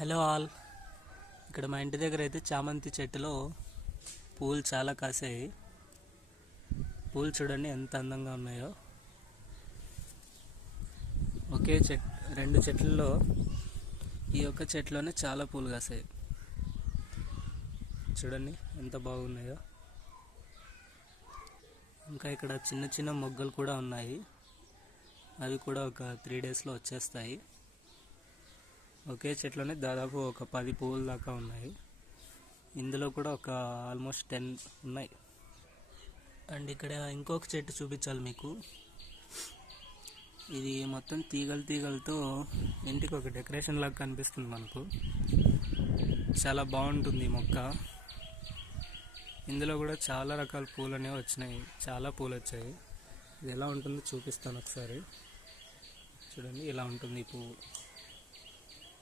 Hello all. ఇక్కడ మా ఇంటి దగ్గర అయితే చామంతి చెట్టులో పూలు చాలా కాసాయి. పూలు చూడండి ఎంత అందంగా ఉన్నాయో. ఒకే రెండు చెట్లలో ఈ ఒక్క చెట్లోనే చాలా పూలు కాసాయి. చూడండి ఎంత బాగున్నాయో. ఇంకా ఇక్కడ చిన్న చిన్న మొగ్గలు కూడా ఉన్నాయి. అవి కూడా ఒక 3 డేస్లో వచ్చేస్తాయి. ఒకే చెట్లోనే దాదాపు ఒక 10 పువ్వుల దాకా ఉన్నాయి. ఇందులో కూడా ఒక ఆల్మోస్ట్ 10 ఉన్నాయి. అండ్ ఇక్కడ ఇంకొక చెట్టు చూపించాలి మీకు. ఇది మొత్తం తీగలతో ఇంటికి ఒక డెకరేషన్ లాగా కనిపిస్తుంది మనకు. చాలా బాగుంటుంది ఈ మొక్క. ఇందులో కూడా చాలా రకాల పూలు అనేవి వచ్చినాయి. చాలా పూలు వచ్చాయి. ఇది ఎలా ఉంటుందో చూపిస్తాను ఒకసారి. చూడండి ఇలా ఉంటుంది ఈ పువ్వు.